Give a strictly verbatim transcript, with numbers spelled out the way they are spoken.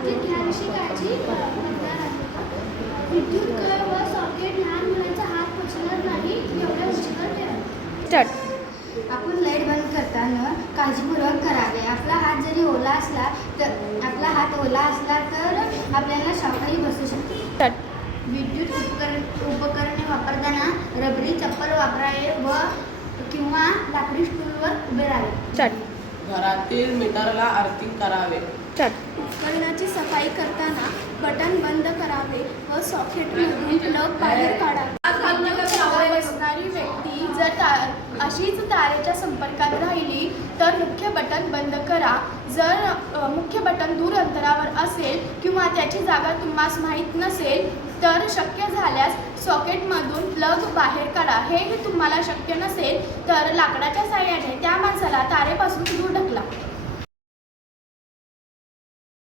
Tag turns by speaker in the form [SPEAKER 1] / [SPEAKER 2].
[SPEAKER 1] बाबतीत ह्याविषयी काळजी घेणार आहे. विद्युत कळ व सॉकेट लहान मुलांचा हात पोचणार नाही एवढ्या उंचीवर ठेवा.
[SPEAKER 2] स्टार्ट.
[SPEAKER 1] आपण लाईट बंद करताना काळजीपूर्वक करावे. आपला हात जरी ओला असला तर आपला हात ओला असला तर आपल्याला शॉकही बसू शकते.
[SPEAKER 2] स्टार्ट.
[SPEAKER 1] विद्युत उपकरण उपकरणे वापरताना रबरी चप्पल वापरावे व किंवा लाकडी स्टूलवर उभे राहावे.
[SPEAKER 2] स्टार्ट.
[SPEAKER 3] घरातील मीटरला अर्थिंग करावे.
[SPEAKER 2] स्टार्ट.
[SPEAKER 1] उपकरणाची सफाई करताना बटन बंद करावे व सॉकेटमधून प्लग बाहेर काढावे. बसणारी व्यक्ती जर ता अशीच तारेच्या संपर्कात राहिली तर मुख्य बटन बंद करा. जर अ, मुख्य बटन दूर अंतरावर असेल किंवा त्याची जागा तुम्हाला माहीत नसेल तर शक्य झाल्यास सॉकेटमधून प्लग बाहेर काढा. हेही तुम्हाला शक्य नसेल तर लाकडाच्या साहाय्याने त्या माणसाला तारेपासून दूर ढकला.